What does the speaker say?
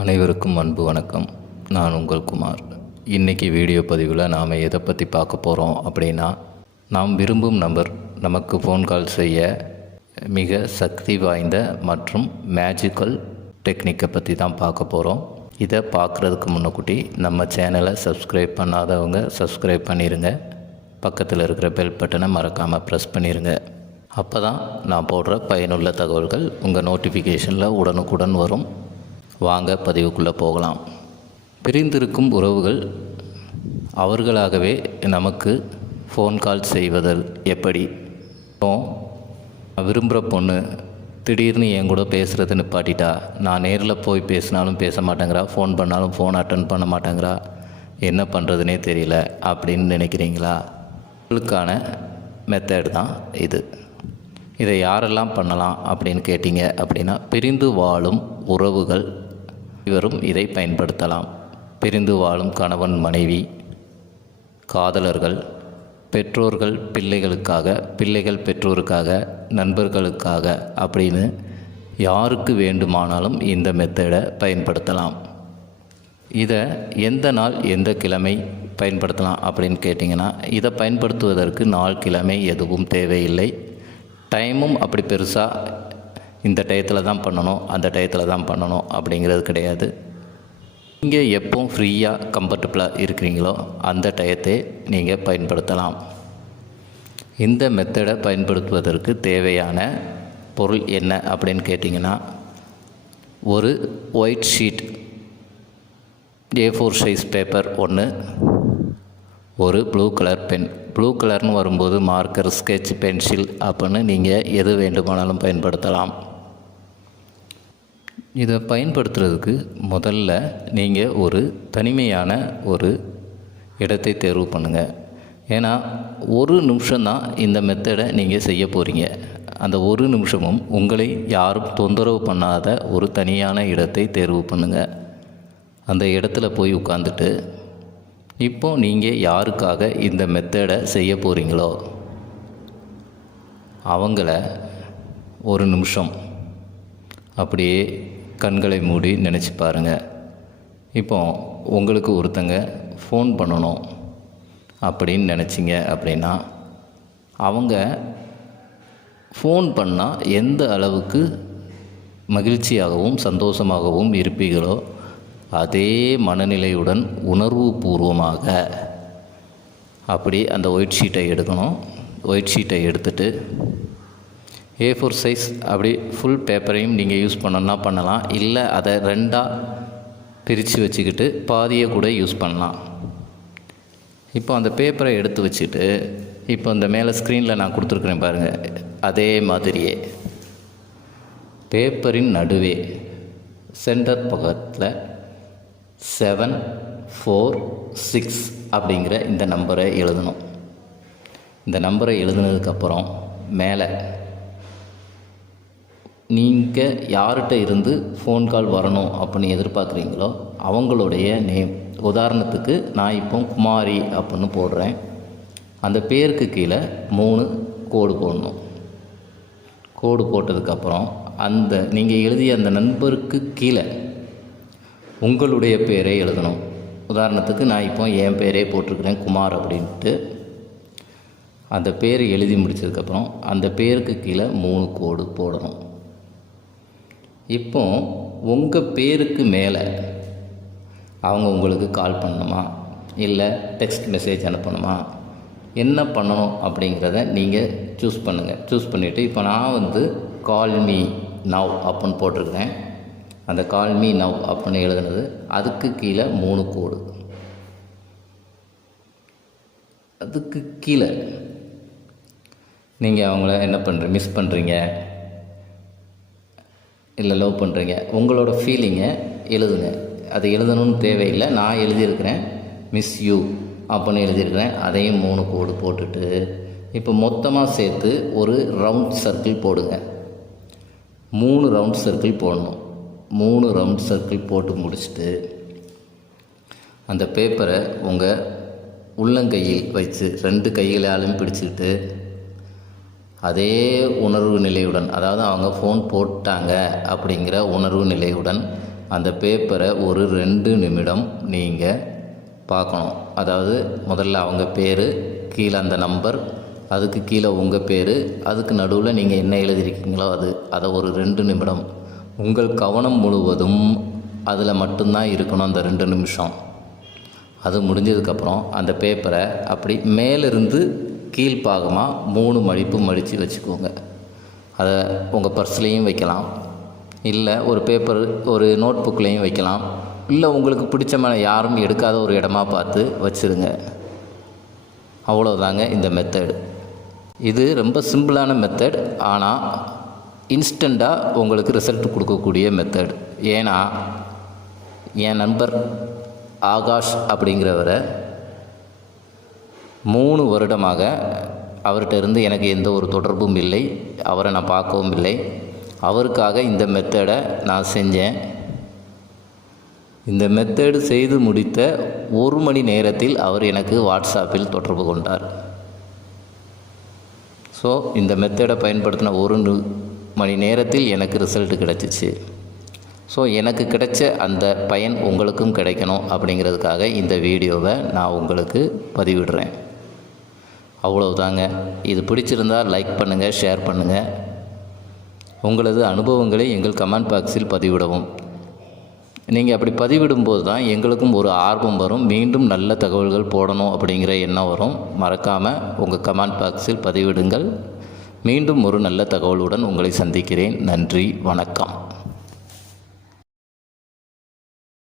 அனைவருக்கும் அன்பு வணக்கம். நான் உங்கள் குமார். இன்றைக்கி வீடியோ பதிவில் நாம் எதை பற்றி பார்க்க போகிறோம் அப்படின்னா, நாம் விரும்பும் நபர் நமக்கு ஃபோன் கால் செய்ய மிக சக்தி வாய்ந்த மற்றும் மேஜிக்கல் டெக்னிக்கை பற்றி தான் பார்க்க போகிறோம். இதை பார்க்குறதுக்கு முன்னக்கூட்டி நம்ம சேனலை சப்ஸ்கிரைப் பண்ணாதவங்க சப்ஸ்கிரைப் பண்ணிடுங்க. பக்கத்தில் இருக்கிற பெல் பட்டனை மறக்காமல் ப்ரெஸ் பண்ணிடுங்க. அப்போ தான் நான் போடுற பயனுள்ள தகவல்கள் உங்கள் நோட்டிஃபிகேஷனில் உடனுக்குடன் வரும். வாங்க பதிவுக்குள்ளே போகலாம். பிரிந்திருக்கும் உறவுகள் அவர்களாகவே நமக்கு ஃபோன் கால் செய்வதில் எப்படி? விரும்புகிற பொண்ணு திடீர்னு என் கூட பேசுகிறது நிப்பாட்டிட்டா, நான் நேரில் போய் பேசினாலும் பேச மாட்டேங்கிறா, ஃபோன் பண்ணாலும் ஃபோன் அட்டன் பண்ண மாட்டேங்கிறா, என்ன பண்ணுறதுனே தெரியல அப்படின்னு நினைக்கிறீங்களா? உங்களுக்கான மெத்தட் தான் இது. இதை யாரெல்லாம் பண்ணலாம் அப்படின்னு கேட்டிங்க அப்படின்னா, பிரிந்து வாழும் உறவுகள் இவரும் இதை பயன்படுத்தலாம். பிரிந்து வாழும் கணவன் மனைவி, காதலர்கள், பெற்றோர்கள் பிள்ளைகளுக்காக, பிள்ளைகள் பெற்றோருக்காக, நண்பர்களுக்காக அப்படின்னு யாருக்கு வேண்டுமானாலும் இந்த மெத்தடை பயன்படுத்தலாம். இதை எந்த நாள் எந்த கிழமை பயன்படுத்தலாம் அப்படின்னு கேட்டிங்கன்னா, இதை பயன்படுத்துவதற்கு நாள் கிழமை எதுவும் தேவையில்லை. டைமும் அப்படி பெருசாக இந்த டயத்தில் தான் பண்ணணும், அந்த டயத்தில் தான் பண்ணணும் அப்படிங்கிறது கிடையாது. நீங்கள் எப்போவும் ஃப்ரீயாக கம்ஃபர்டபுளாக இருக்கிறீங்களோ அந்த டயத்தை நீங்கள் பயன்படுத்தலாம். இந்த மெத்தடை பயன்படுத்துவதற்கு தேவையான பொருள் என்ன அப்படின்னு கேட்டிங்கன்னா, ஒரு white sheet A4 size paper ஒன்று, ஒரு ப்ளூ கலர் பென். ப்ளூ கலர்னு வரும்போது மார்க்கர், ஸ்கெட்ச், பென்சில் அப்படின்னு நீங்கள் எது வேண்டுமானாலும் பயன்படுத்தலாம். இதை பயன்படுத்துறதுக்கு முதல்ல நீங்கள் ஒரு தனிமையான ஒரு இடத்தை தேர்வு பண்ணுங்கள். ஏன்னா ஒரு நிமிஷம்தான் இந்த மெத்தடை நீங்கள் செய்ய போகிறீங்க. அந்த ஒரு நிமிஷமும் உங்களை யாரும் தொந்தரவு பண்ணாத ஒரு தனியான இடத்தை தேர்வு பண்ணுங்கள். அந்த இடத்துல போய் உட்காந்துட்டு, இப்போது நீங்கள் யாருக்காக இந்த மெத்தடை செய்ய போகிறீங்களோ அவங்கள ஒரு நிமிஷம் அப்படியே கண்களை மூடி நினச்சி பாருங்கள். இப்போ உங்களுக்கு ஒருத்தங்க ஃபோன் பண்ணணும் அப்படின்னு நினச்சிங்க அப்படின்னா, அவங்க ஃபோன் பண்ணால் எந்த அளவுக்கு மகிழ்ச்சியாகவும் சந்தோஷமாகவும் இருப்பீர்களோ அதே மனநிலையுடன் உணர்வு பூர்வமாக அப்படி அந்த ஒயிட் ஷீட்டை எடுக்கணும். ஒயிட் ஷீட்டை எடுத்துட்டு A4 சைஸ் அப்படி ஃபுல் பேப்பரையும் நீங்கள் யூஸ் பண்ணணுன்னா பண்ணலாம். இல்லை அதை ரெண்டாக பிரித்து வச்சுக்கிட்டு பாதியை கூட யூஸ் பண்ணலாம். இப்போ அந்த பேப்பரை எடுத்து வச்சுட்டு, இப்போ இந்த மேலே ஸ்க்ரீனில் நான் கொடுத்துருக்குறேன் பாருங்கள், அதே மாதிரியே பேப்பரின் நடுவே சென்டர் பக்கத்தில் 746 அப்படிங்கிற இந்த நம்பரை எழுதணும். இந்த நம்பரை எழுதுனதுக்கப்புறம் மேலே நீங்கள் யார்கிட்ட இருந்து ஃபோன் கால் வரணும் அப்படின்னு எதிர்பார்க்குறீங்களோ அவங்களுடைய நேம், உதாரணத்துக்கு நான் இப்போ குமாரி அப்படின்னு போடுறேன். அந்த பேருக்கு கீழே 3 கோடு போடணும். கோடு போட்டதுக்கப்புறம் அந்த நீங்கள் எழுதிய அந்த நண்பருக்கு கீழே உங்களுடைய பேரை எழுதணும். உதாரணத்துக்கு நான் இப்போ என் பேரே போட்டிருக்கிறேன் குமார் அப்படின்ட்டு. அந்த பேர் எழுதி முடித்ததுக்கப்புறம் அந்த பேருக்கு கீழே 3 கோடு போடணும். இப்போ உங்கள் பேருக்கு மேலே அவங்க உங்களுக்கு கால் பண்ணணுமா, இல்லை டெக்ஸ்ட் மெசேஜ் அனுப்பணுமா, என்ன பண்ணணும் அப்படிங்கிறத நீங்கள் சூஸ் பண்ணுங்கள். சூஸ் பண்ணிவிட்டு இப்போ நான் கால் மீ நவ் அப்படின்னு போட்டிருக்கிறேன். அந்த கால் மீ நவ் அப்படின்னு எழுதுனது அதுக்கு கீழே 3 கோடு. அதுக்கு கீழே நீங்கள் அவங்கள என்ன மிஸ் பண்ணுறீங்க, இல்லை லவ் பண்ணுறீங்க, உங்களோட ஃபீலிங்கை எழுதுங்க. அது எழுதணும்னு தேவையில்லை. நான் எழுதியிருக்கிறேன் மிஸ் யூ அப்படின்னு எழுதியிருக்கிறேன். அதையும் 3 கோடு போட்டுட்டு இப்போ மொத்தமாக சேர்த்து ஒரு ரவுண்ட் சர்க்கிள் போடுங்க. 3 ரவுண்ட் சர்க்கிள் போடணும். 3 ரவுண்ட் சர்க்கிள் போட்டு முடிச்சுட்டு அந்த பேப்பரை உங்கள் உள்ளங்கையில் வச்சு 2 கைகளாலும் பிடிச்சிக்கிட்டு அதே உணர்வு நிலையுடன், அதாவது அவங்க ஃபோன் போட்டாங்க அப்படிங்கிற உணர்வு நிலையுடன் அந்த பேப்பரை ஒரு 2 நிமிடம் நீங்கள் பார்க்கணும். அதாவது முதல்ல அவங்க பேர், கீழே அந்த நம்பர், அதுக்கு கீழே உங்கள் பேர், அதுக்கு நடுவில் நீங்கள் என்ன எழுதியிருக்கீங்களோ அதை ஒரு 2 நிமிடம் உங்கள் கவனம் முழுவதும் அதில் மட்டும்தான் இருக்கணும். அந்த 2 நிமிஷம் அது முடிஞ்சதுக்கப்புறம் அந்த பேப்பரை அப்படி மேலிருந்து கீழ்ப்பாகமாக 3 மடிப்பு மடித்து வச்சுக்கோங்க. அதை உங்கள் பர்ஸ்லேயும் வைக்கலாம், இல்லை ஒரு பேப்பர் ஒரு நோட் புக்லேயும் வைக்கலாம், இல்லை உங்களுக்கு பிடிச்சமான யாரும் எடுக்காத ஒரு இடமா பார்த்து வச்சுருங்க. அவ்வளோதாங்க இந்த மெத்தட். இது ரொம்ப சிம்பிளான மெத்தட், ஆனால் இன்ஸ்டண்ட்டாக உங்களுக்கு ரிசல்ட் கொடுக்கக்கூடிய மெத்தட். ஏன்னா என் நண்பர் ஆகாஷ் அப்படிங்கிறவரை 3 வருடமாக அவர்கிட்ட இருந்து எனக்கு எந்த ஒரு தொடர்பும் இல்லை, அவரை நான் பார்க்கவும் இல்லை. அவருக்காக இந்த மெத்தடை நான் செஞ்சேன். இந்த மெத்தடு செய்து முடித்த 1 மணி நேரத்தில் அவர் எனக்கு வாட்ஸ்அப்பில் தொடர்பு கொண்டார். ஸோ இந்த மெத்தடை பயன்படுத்தின 1 மணி நேரத்தில் எனக்கு ரிசல்ட் கிடச்சிச்சு. ஸோ எனக்கு கிடைச்ச அந்த பயன் உங்களுக்கும் கிடைக்கணும் அப்படிங்கிறதுக்காக இந்த வீடியோவை நான் உங்களுக்கு பதிவிடுறேன். அவ்வளவுதாங்க. இது பிடிச்சிருந்தால் லைக் பண்ணுங்கள், ஷேர் பண்ணுங்கள். உங்களது அனுபவங்களை எங்கள் கமெண்ட் பாக்ஸில் பதிவிடவும். நீங்கள் அப்படி பதிவிடும்போது தான் எங்களுக்கும் ஒரு ஆர்வம் வரும், மீண்டும் நல்ல தகவல்கள் போடணும் அப்படிங்கிற எண்ணம் வரும். மறக்காமல் உங்கள் கமெண்ட் பாக்ஸில் பதிவிடுங்கள். மீண்டும் ஒரு நல்ல தகவலுடன் உங்களை சந்திக்கிறேன். நன்றி, வணக்கம்.